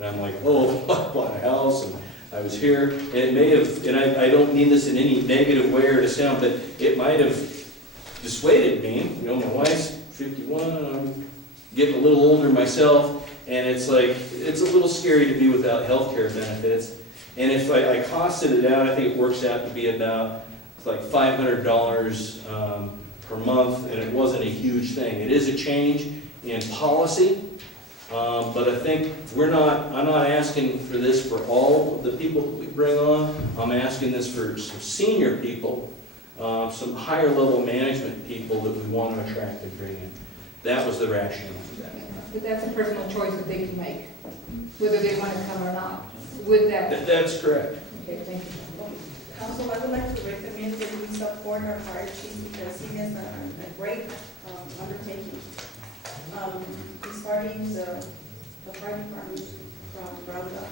and I'm like, oh, I bought a house, and I was here, and it may have, and I don't mean this in any negative way or to sound, but it might have dissuaded me. You know, my wife's 51, and I'm getting a little older myself, and it's like, it's a little scary to be without health care benefits. And if I costed it out, I think it works out to be about, it's like $500 per month, and it wasn't a huge thing. It is a change in policy, but I think I'm not asking for this for all of the people that we bring on. I'm asking this for some senior people, some higher level management people that we want to attract and bring in. That was the rationale for that. But that's a personal choice that they can make, whether they want to come or not. With that, That's correct. okay, thank you. Council, I would like to recommend that we support our fire chief because he has a great undertaking. He's starting the fire department from ground up.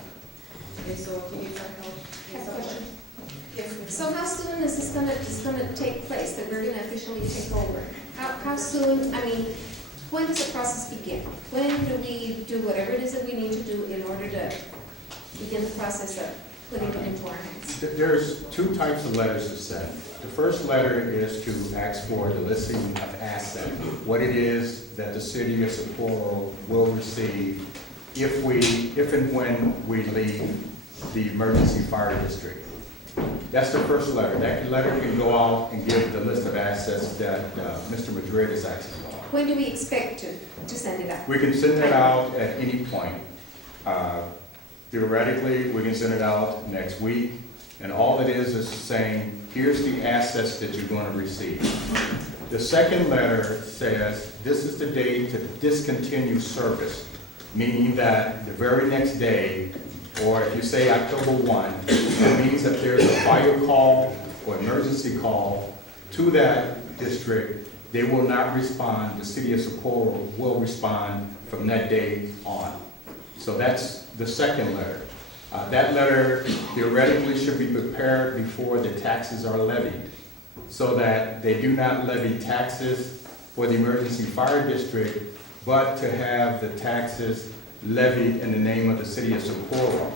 And so he needs our help. I have a question. Yes, ma'am. So how soon is this gonna take place, that we're gonna officially take over? How soon, I mean, when does the process begin? When do we do whatever it is that we need to do in order to begin the process of putting it into our hands? There's two types of letters to send. The first letter is to ask for the listing of assets, what it is that the city of Sapporo will receive if and when we leave the emergency fire district. That's the first letter. That letter can go out and give the list of assets that Mr. Madrid is asking for. When do we expect to send it out? We can send it out at any point. Theoretically, we can send it out next week, and all it is saying, here's the assets that you're going to receive. The second letter says, this is the date to discontinue service, meaning that the very next day, or if you say October 1, it means that there's a fire call or emergency call to that district, they will not respond, the city of Sapporo will respond from that day on. So that's the second letter. That letter theoretically should be prepared before the taxes are levied, so that they do not levy taxes for the emergency fire district, but to have the taxes levied in the name of the city of Sapporo.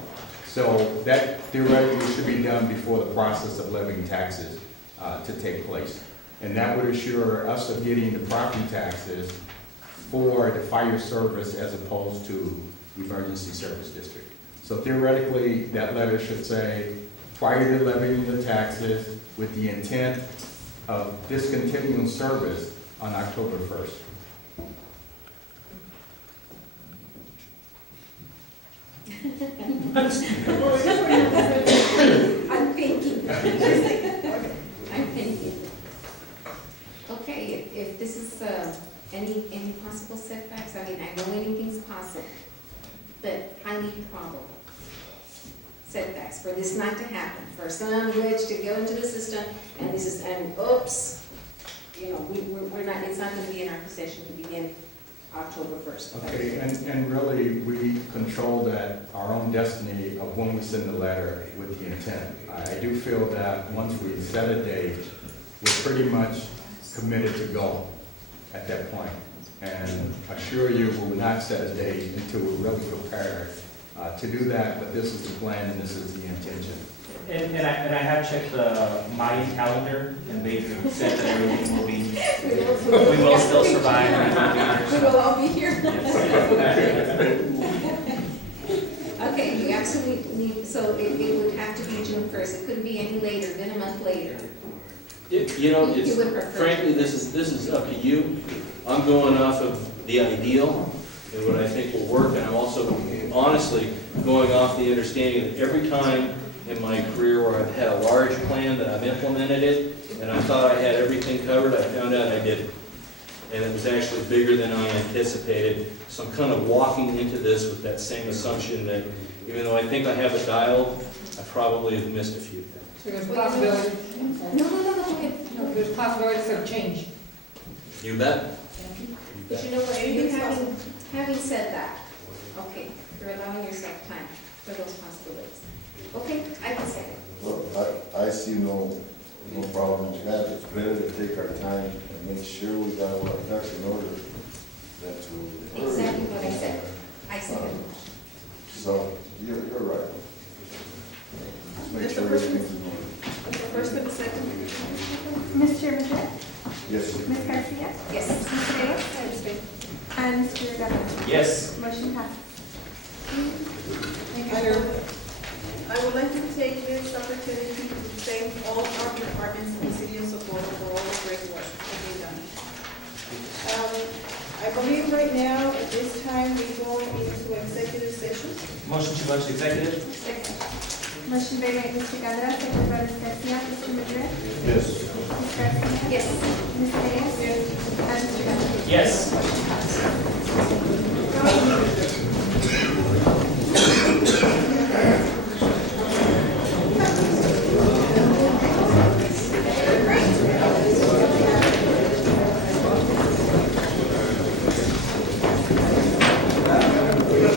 So that theoretically should be done before the process of levying taxes to take place. And that would assure us of getting the property taxes for the fire service as opposed to emergency service district. So theoretically, that letter should say, prior to levying the taxes with the intent of discontinuing service on October 1st. I'm thinking. I'm thinking. Okay, if this is any possible setbacks, I mean, I know anything's possible, but highly probable setbacks for this not to happen, for some glitch to go into the system, and this is, and oops, you know, we're not, it's not going to be in our possession to begin October 1st. Okay, and really, we control that, our own destiny of when we send the letter with the intent. I do feel that once we set a date, we're pretty much committed to go at that point. And assure you, we will not set a date until we're really prepared to do that, but this is the plan and this is the intention. And I have checked the Mayan calendar, and they've said that everything will be, we will still survive. We will all be here. Yes. Okay, you absolutely need, so it would have to be June 1st. It couldn't be any later than a month later. You know, You would prefer- frankly, this is up to you. I'm going off of the ideal and what I think will work, and I'm also honestly going off the understanding that every time in my career where I've had a large plan that I've implemented it, and I thought I had everything covered, I found out I didn't. And it was actually bigger than I anticipated. So I'm kind of walking into this with that same assumption that even though I think I have it dialed, I probably have missed a few things. So there's possibility, No, go ahead. no, there's possibilities of change. You bet. But you know what, even having said that, okay, you're allowing yourself time for those possibilities. Okay, I can say it. Well, I see no problem with that. It's better to take our time and make sure we got our ducks in order than to. Exactly what I said. I said it. So, you're right. Just make That's sure the first everything's in order. The first and the second. Mr. Madrid, Yes, Ms. Garcia, Yes. Ms. Reyes, and Mr. Guerrero. Yes. Motion passes. I would like to take this opportunity to thank all our departments in the city of Socorro for all the great work that they've done. I believe right now, at this time, we go into executive session. Motion to go into executive? Motion made by Mr. Guerrero, seconded by Ms. Garcia, Mr. Madrid, yes. Ms. Garcia. Yes. Ms. Reyes. And Mr. Guerrero. Yes. Motion passes.